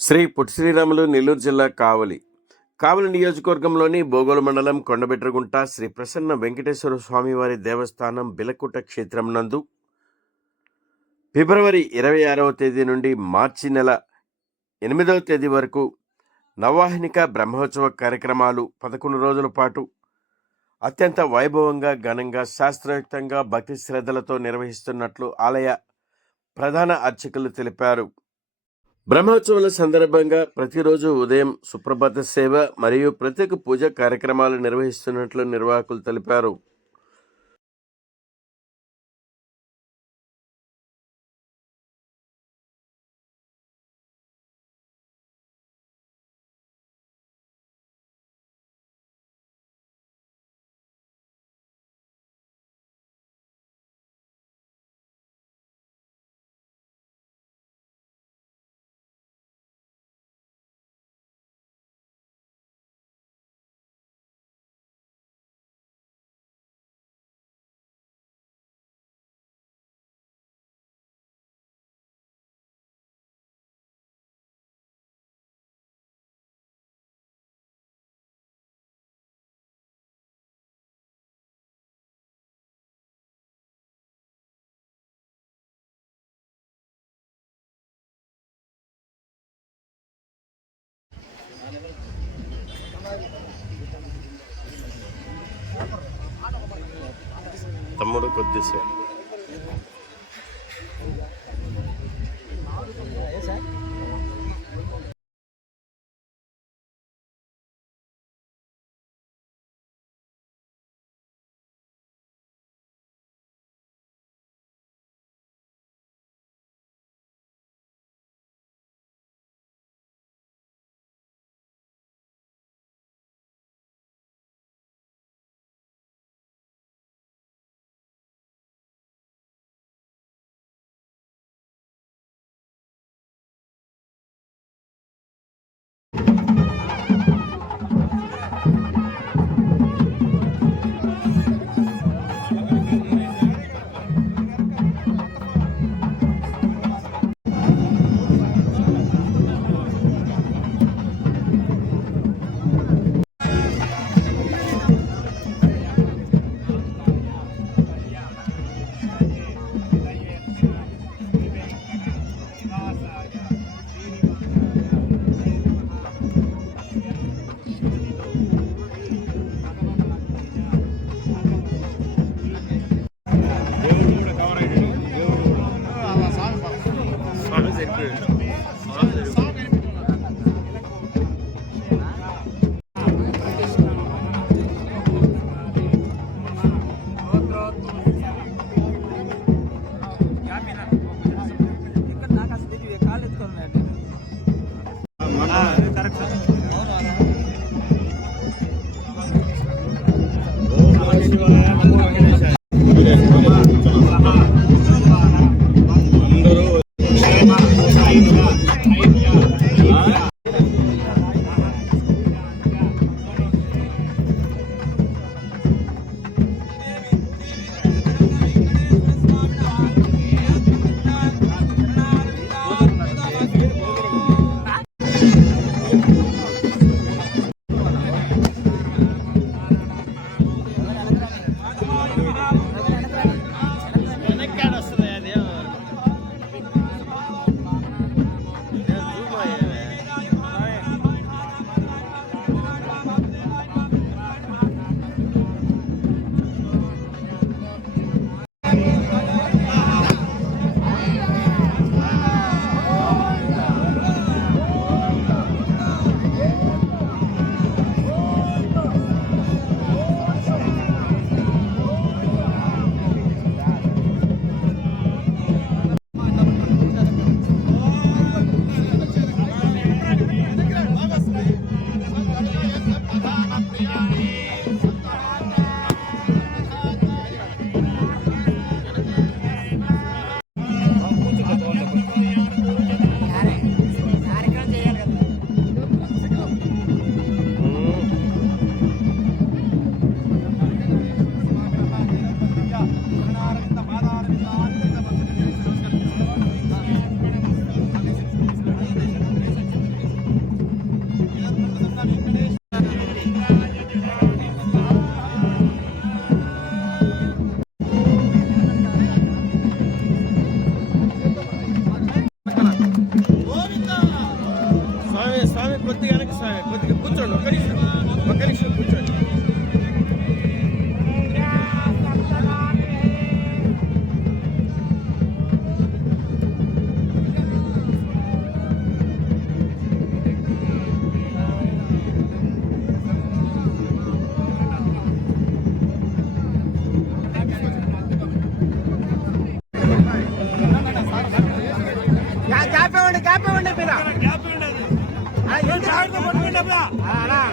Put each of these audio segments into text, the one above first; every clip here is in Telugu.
శ్రీ పొట్టి శ్రీరాములు నెల్లూరు జిల్లా కావలి నియోజకవర్గంలోని బోగోలు మండలం కొండబెట్రగుంట శ్రీ ప్రసన్న వెంకటేశ్వర స్వామివారి దేవస్థానం బిలకుట క్షేత్రం నందు ఫిబ్రవరి 26వ తేదీ నుండి మార్చి నెల 8వ తేదీ వరకు నవవాహినిక బ్రహ్మోత్సవ కార్యక్రమాలు 11 రోజుల పాటు అత్యంత వైభవంగా ఘనంగా శాస్త్రయుక్తంగా భక్తి శ్రద్ధలతో నిర్వహిస్తున్నట్లు ఆలయ ప్రధాన అర్చకులు తెలిపారు. బ్రహ్మోత్సవాల సందర్భంగా ప్రతిరోజు ఉదయం సుప్రభాత సేవ మరియు ప్రత్యేక పూజ కార్యక్రమాలు నిర్వహిస్తున్నట్లు నిర్వాహకులు తెలిపారు. తమ్ముడు కొద్దిసేపు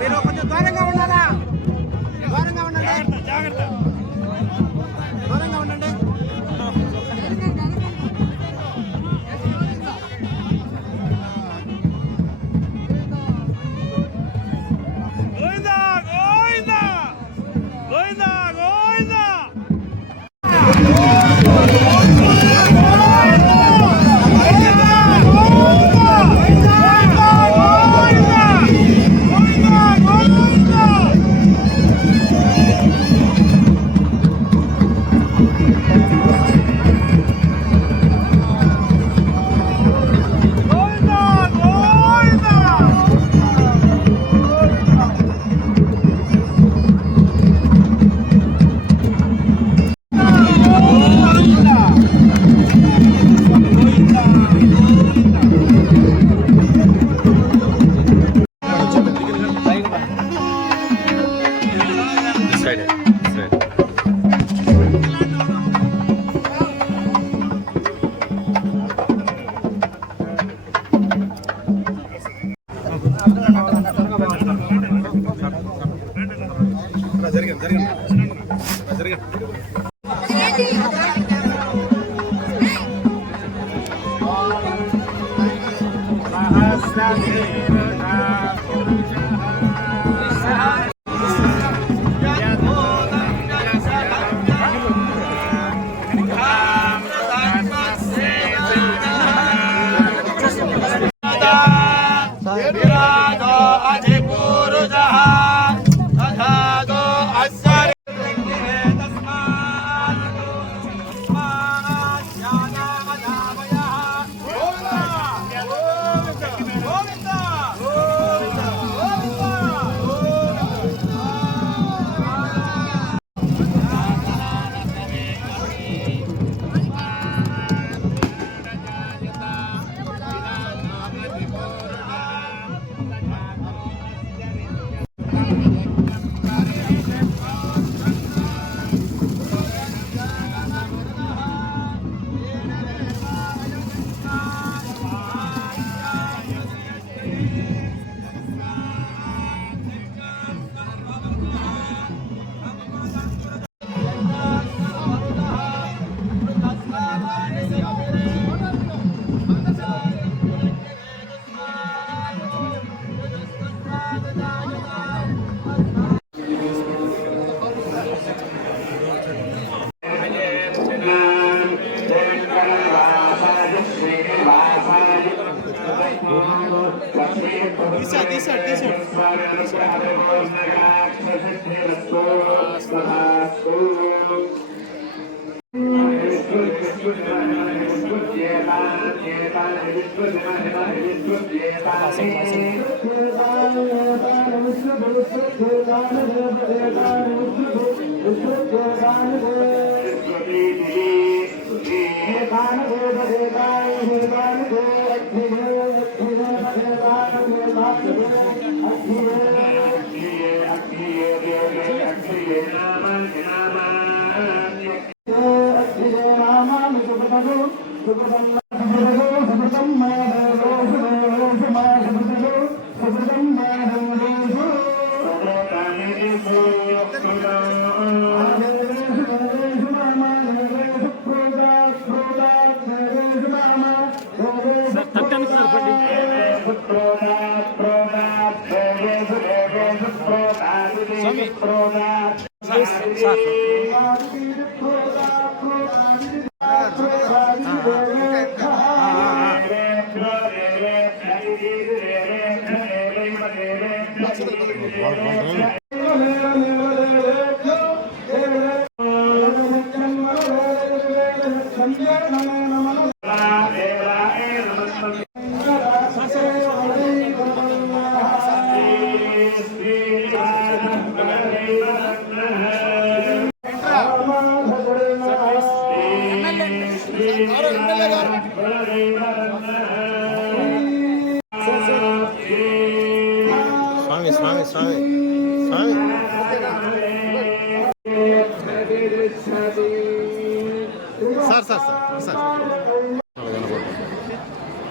మీరు కొంచెం దూరంగా ఉండాలా, దూరంగా ఉండండి, దూరంగా ఉండండి.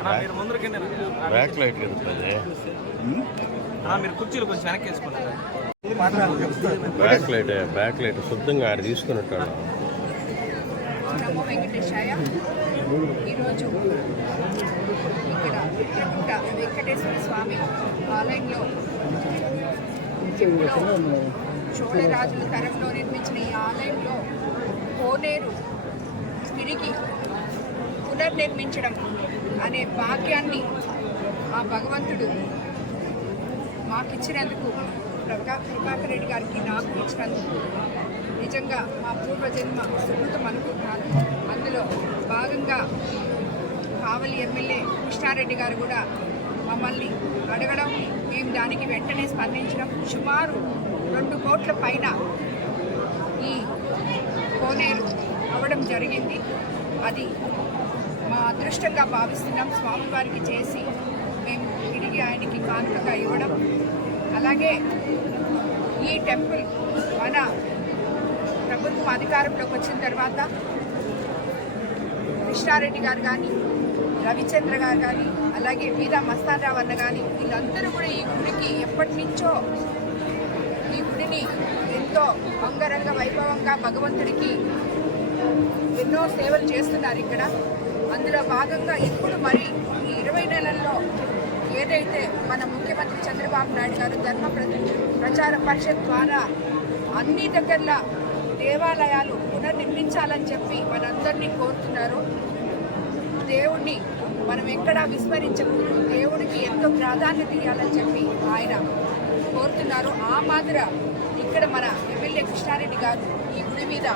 మీరు ముందరికి బ్యాక్ లైట్ కదుపుతుంది. మీరు కుర్చీలు కొంచెం వెనక్కి వేసుకుంటారు. బ్యాక్ లైట్ శుద్ధంగా ఆడ తీసుకున్నట్టు. నమో వెంకటేశాయ. ఈరోజు ఇక్కడ విట్రకుంట వెంకటేశ్వర స్వామి ఆలయంలో ఎప్పుడో చోళరాజుల తరంలో నిర్మించిన ఈ ఆలయంలో కోనేరు తిరిగి పునర్నిర్మించడం అనే భాగ్యాన్ని ఆ భగవంతుడు మాకిచ్చినందుకు ప్రభాకర్ రెడ్డి గారికి నాకు ఇచ్చినందుకు నిజంగా మా పూర్వజన్మ సుకృతం అనుకుంటున్నాను. అందులో భాగంగా కావలి ఎమ్మెల్యే కృష్ణారెడ్డి గారు కూడా మమ్మల్ని అడగడం, మేము దానికి వెంటనే స్పందించడం, సుమారు 2 కోట్ల పైన ఈ కోనేరు అవ్వడం జరిగింది. అది మా అదృష్టంగా భావిస్తున్నాం. స్వామివారికి చేసి మేము తిరిగి ఆయనకి కానుకగా ఇవ్వడం. అలాగే ఈ టెంపుల్ మన ప్రభుత్వం అధికారంలోకి వచ్చిన తర్వాత కృష్ణారెడ్డి గారు కానీ, రవిచంద్ర గారు కానీ, అలాగే వీదా మస్తానరావు అన్న కానీ, వీళ్ళందరూ కూడా ఈ గుడికి ఎప్పటి నుంచో ఈ గుడిని ఎంతో అంగరంగ వైభవంగా భగవంతుడికి ఎన్నో సేవలు చేస్తున్నారు ఇక్కడ. అందులో భాగంగా ఇప్పుడు మరి ఈ 20 నెలల్లో ఏదైతే మన ముఖ్యమంత్రి చంద్రబాబు నాయుడు గారు ధర్మ ప్రచార పరిషత్ ద్వారా అన్ని దగ్గరలో దేవాలయాలు పునర్నిర్మించాలని చెప్పి మనందరినీ కోరుతున్నారు. దేవుణ్ణి మనం ఎక్కడా విస్మరించకూడదు, దేవుడికి ఎంతో ప్రాధాన్యత ఇవ్వాలని చెప్పి ఆయన కోరుతున్నారు. ఆ మాదిర ఇక్కడ మన ఎమ్మెల్యే కృష్ణారెడ్డి గారు ఈ గుడి మీద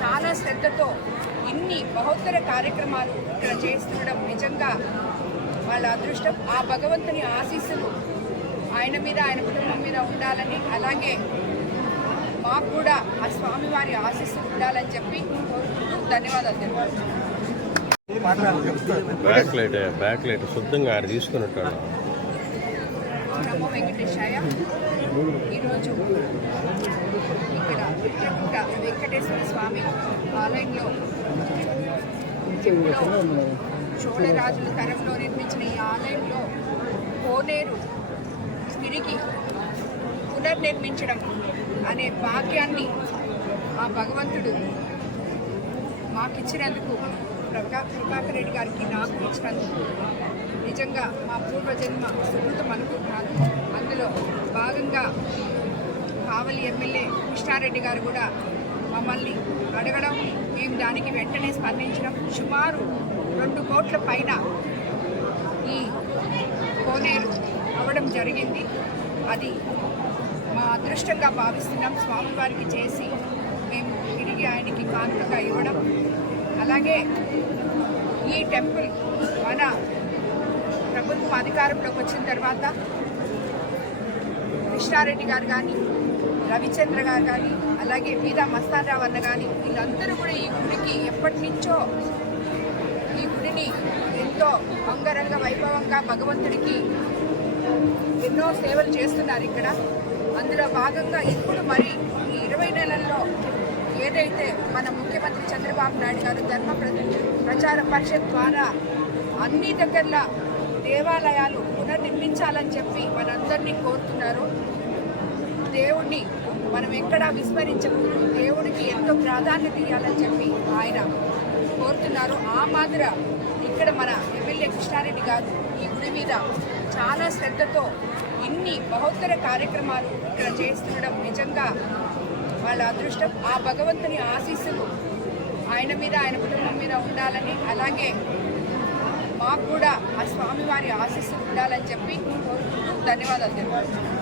చాలా శ్రద్ధతో ఇన్ని బహుత్తర కార్యక్రమాలు ఇక్కడ చేస్తుండడం నిజంగా వాళ్ళ అదృష్టం. ఆ భగవంతుని ఆశీస్సులు ఆయన మీద, ఆయన కుటుంబం మీద ఉండాలని, అలాగే మాకు కూడా ఆ స్వామివారి ఆశీస్సులు ఉండాలని చెప్పి కోరుకుంటూ ధన్యవాదాలు తెలుపుతున్నాను. బ్యాక్ లైట్ శుద్ధంగా ఆడ తీసుకున్నట్టు. నమో వెంకటేశాయ. ఈరోజు ఇక్కడ విట్రకుంట వెంకటేశ్వర స్వామి ఆలయంలో ఎప్పుడో చోళరాజుల తరంలో నిర్మించిన ఈ ఆలయంలో కోనేరు తిరిగి పునర్నిర్మించడం అనే భాగ్యాన్ని ఆ భగవంతుడు మాకిచ్చినందుకు ప్రభాకర్ రెడ్డి గారికి నాకు ఇచ్చినందుకు నిజంగా మా పూర్వజన్మ సుకృతం అనుకుంటున్నాను. అందులో భాగంగా కావలి ఎమ్మెల్యే కృష్ణారెడ్డి గారు కూడా మమ్మల్ని అడగడం, మేము దానికి వెంటనే స్పందించడం, సుమారు 2 కోట్ల పైన ఈ కోనేరు అవ్వడం జరిగింది. అది మా అదృష్టంగా భావిస్తున్నాం. స్వామివారికి చేసి మేము తిరిగి ఆయనకి కానుకగా ఇవ్వడం. అలాగే ఈ టెంపుల్ మన ప్రభుత్వం అధికారంలోకి వచ్చిన తర్వాత కృష్ణారెడ్డి గారు కానీ, రవిచంద్ర గారు కానీ, అలాగే వీదా మస్తానరావు అన్న కానీ, వీళ్ళందరూ కూడా ఈ గుడికి ఎప్పటి నుంచో ఈ గుడిని ఎంతో అంగరంగ వైభవంగా భగవంతుడికి ఎన్నో సేవలు చేస్తున్నారు ఇక్కడ. అందులో భాగంగా ఇప్పుడు మరి ఈ 20 నెలల్లో ఏదైతే మన ముఖ్యమంత్రి చంద్రబాబు నాయుడు గారు ధర్మ ప్రచార పరిషత్ ద్వారా అన్ని దగ్గరలో దేవాలయాలు పునర్నిర్మించాలని చెప్పి మనందరినీ కోరుతున్నారు. దేవుణ్ణి మనం ఎక్కడా విస్మరించకూడదు, దేవుడికి ఎంతో ప్రాధాన్యత ఇవ్వాలని చెప్పి ఆయన కోరుతున్నారు. ఆ మాదిర ఇక్కడ మన ఎమ్మెల్యే కృష్ణారెడ్డి గారు ఈ గుడి మీద చాలా శ్రద్ధతో ఇన్ని బహుత్తర కార్యక్రమాలు ఇక్కడ చేస్తుండడం నిజంగా వాళ్ళ అదృష్టం. ఆ భగవంతుని ఆశీస్సులు ఆయన మీద, ఆయన కుటుంబం మీద ఉండాలని, అలాగే మాకు కూడా ఆ స్వామివారి ఆశీస్సులు ఉండాలని చెప్పి కోరుకుంటూ ధన్యవాదాలు తెలుపుతున్నాను.